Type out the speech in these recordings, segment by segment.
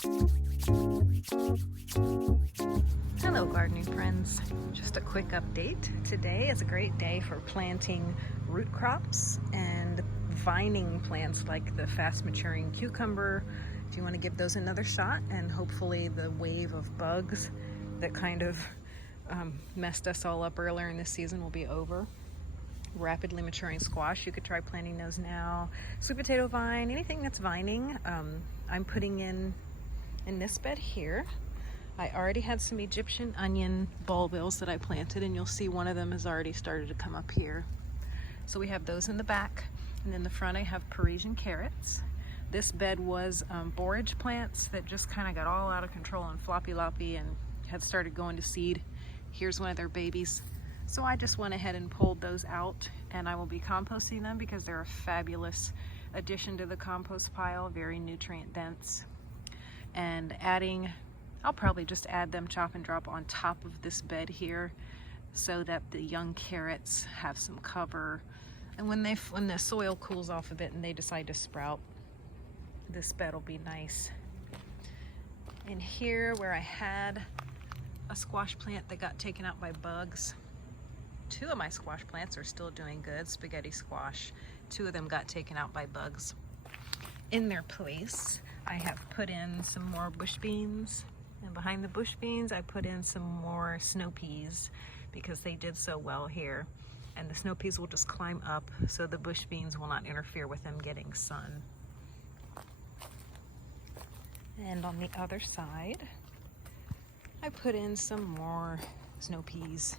Hello gardening friends, just a quick update. Today is a great day for planting root crops and vining plants like the fast maturing cucumber. If you want to give those another shot, and hopefully the wave of bugs that kind of messed us all up earlier in this season will be over. Rapidly maturing squash, you could try planting those now. Sweet potato vine, anything that's vining, I'm putting in this bed here. I already had some Egyptian onion bulbils that I planted, and you'll see one of them has already started to come up here. So we have those in the back, and in the front I have Parisian carrots. This bed was borage plants that just kind of got all out of control and floppy loppy and had started going to seed. Here's one of their babies. So I just went ahead and pulled those out, and I will be composting them because they're a fabulous addition to the compost pile, very nutrient dense. And I'll probably just add them chop and drop on top of this bed here so that the young carrots have some cover. And when the soil cools off a bit and they decide to sprout, this bed will be nice. And here where I had a squash plant that got taken out by bugs, two of my squash plants are still doing good, spaghetti squash. Two of them got taken out by bugs. In their place, I have put in some more bush beans, and behind the bush beans I put in some more snow peas because they did so well here, and the snow peas will just climb up so the bush beans will not interfere with them getting sun. And on the other side I put in some more snow peas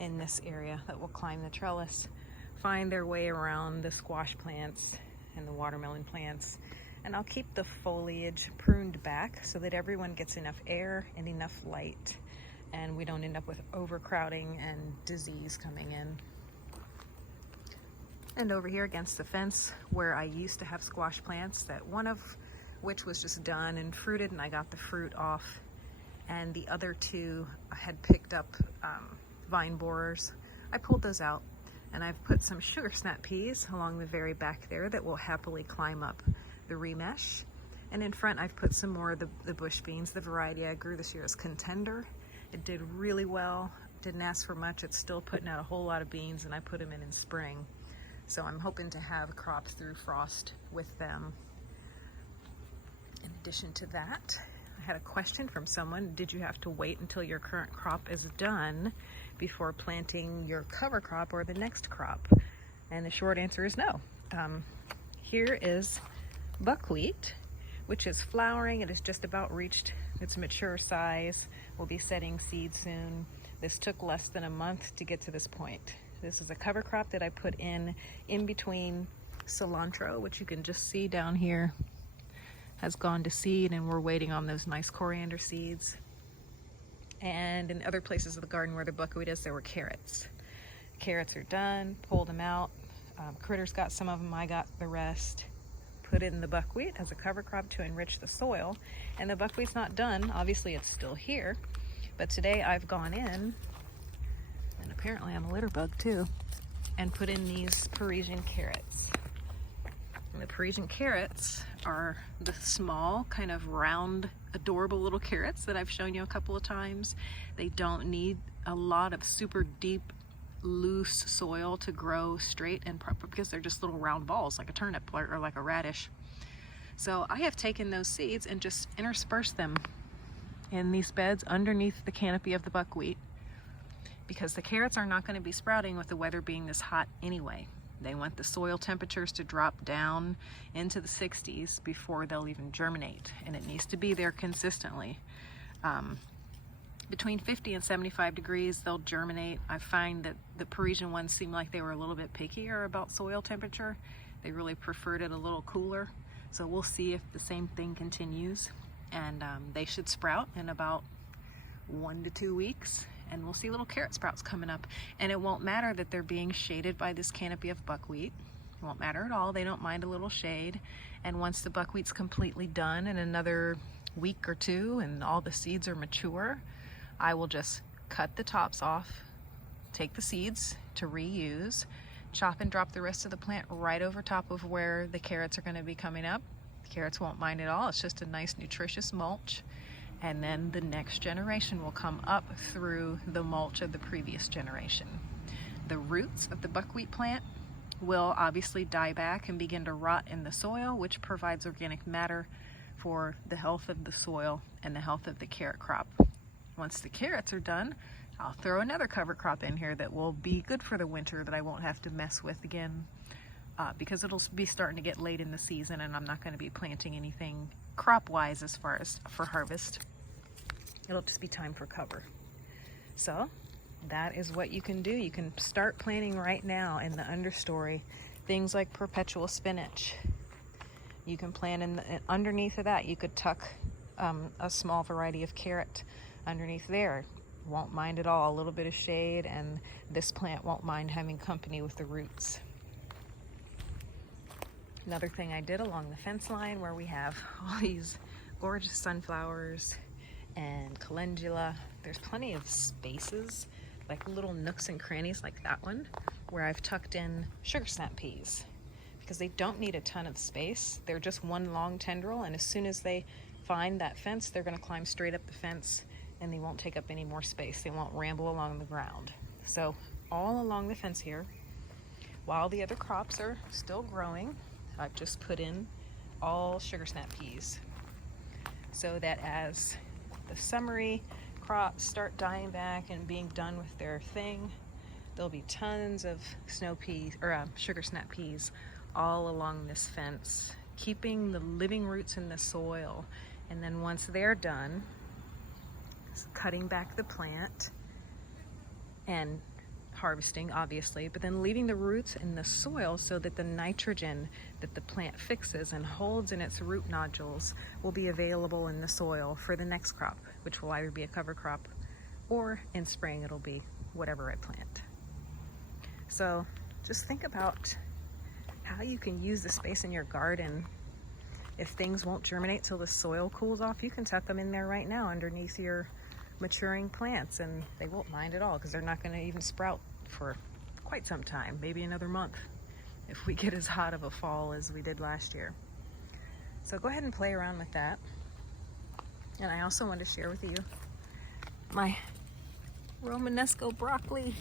in this area that will climb the trellis, find their way around the squash plants and the watermelon plants. And I'll keep the foliage pruned back so that everyone gets enough air and enough light, and we don't end up with overcrowding and disease coming in. And over here against the fence where I used to have squash plants, that one of which was just done and fruited and I got the fruit off, and the other two I had picked up vine borers. I pulled those out, and I've put some Sugarsnap peas along the very back there that will happily climb up the remesh. And in front I've put some more of the bush beans. The variety I grew this year is Contender. It did really well, didn't ask for much. It's still putting out a whole lot of beans, and I put them in spring. So I'm hoping to have crops through frost with them. In addition to that, I had a question from someone: did you have to wait until your current crop is done before planting your cover crop or the next crop? And the short answer is no. Here is buckwheat, which is flowering. It has just about reached its mature size. We'll be setting seed soon. This took less than a month to get to this point. This is a cover crop that I put in between cilantro, which you can just see down here has gone to seed, and we're waiting on those nice coriander seeds. And in other places of the garden where the buckwheat is, there were carrots. Carrots are done, pulled them out. Critters got some of them, I got the rest. Put in the buckwheat as a cover crop to enrich the soil. And the buckwheat's not done, obviously it's still here. But today I've gone in, and apparently I'm a litter bug too, and put in these Parisian carrots. And the Parisian carrots are the small, kind of round, adorable little carrots that I've shown you a couple of times. They don't need a lot of super deep, loose soil to grow straight and proper because they're just little round balls like a turnip or like a radish. So I have taken those seeds and just interspersed them in these beds underneath the canopy of the buckwheat, because the carrots are not going to be sprouting with the weather being this hot anyway. They want the soil temperatures to drop down into the 60s before they'll even germinate, and it needs to be there consistently. Between 50 and 75 degrees, they'll germinate. I find that the Parisian ones seem like they were a little bit pickier about soil temperature. They really preferred it a little cooler. So we'll see if the same thing continues. And they should sprout in about 1 to 2 weeks. And we'll see little carrot sprouts coming up. And it won't matter that they're being shaded by this canopy of buckwheat. It won't matter at all. They don't mind a little shade. And once the buckwheat's completely done in another week or two and all the seeds are mature, I will just cut the tops off, take the seeds to reuse, chop and drop the rest of the plant right over top of where the carrots are going to be coming up, The carrots won't mind at all. It's just a nice nutritious mulch. And then the next generation will come up through the mulch of the previous generation. The roots of the buckwheat plant will obviously die back and begin to rot in the soil, which provides organic matter for the health of the soil and the health of the carrot crop. Once the carrots are done, I'll throw another cover crop in here that will be good for the winter that I won't have to mess with again, because it'll be starting to get late in the season and I'm not going to be planting anything crop-wise as far as for harvest. It'll just be time for cover. So that is what you can do. You can start planting right now in the understory things like perpetual spinach. You can plant underneath of that. You could tuck a small variety of carrot underneath there. Won't mind at all. A little bit of shade, and this plant won't mind having company with the roots. Another thing I did along the fence line, where we have all these gorgeous sunflowers and calendula, there's plenty of spaces, like little nooks and crannies like that one, where I've tucked in sugarsnap peas, because they don't need a ton of space. They're just one long tendril, and as soon as they find that fence, they're going to climb straight up the fence and they won't take up any more space. They won't ramble along the ground. So all along the fence here, while the other crops are still growing, I've just put in all sugarsnap peas, so that as the summery crops start dying back and being done with their thing, there'll be tons of snow peas or sugarsnap peas all along this fence, keeping the living roots in the soil. And then once they're done, cutting back the plant and harvesting, obviously, but then leaving the roots in the soil so that the nitrogen that the plant fixes and holds in its root nodules will be available in the soil for the next crop, which will either be a cover crop or in spring it'll be whatever I plant. So just think about how you can use the space in your garden. If things won't germinate till the soil cools off, you can tuck them in there right now underneath your maturing plants, and they won't mind at all, because they're not going to even sprout for quite some time, maybe another month, if we get as hot of a fall as we did last year. So go ahead and play around with that. And I also want to share with you my Romanesco broccoli.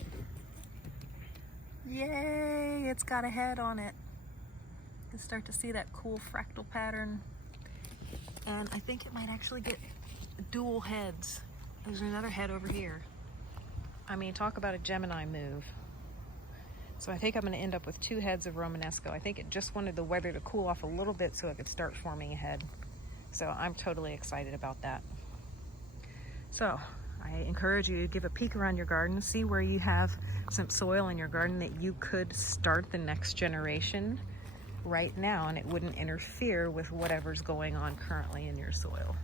Yay, it's got a head on it. You can start to see that cool fractal pattern, and I think it might actually get dual heads. There's another head over here. I mean, talk about a Gemini move. So I think I'm going to end up with 2 heads of Romanesco. I think it just wanted the weather to cool off a little bit so it could start forming a head. So I'm totally excited about that. So I encourage you to give a peek around your garden, see where you have some soil in your garden that you could start the next generation right now, and it wouldn't interfere with whatever's going on currently in your soil.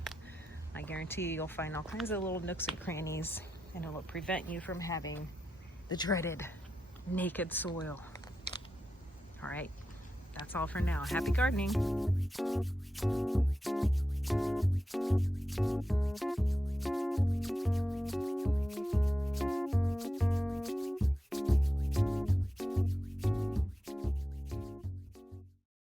I guarantee you'll find all kinds of little nooks and crannies, and it will prevent you from having the dreaded naked soil. All right, that's all for now. Happy gardening.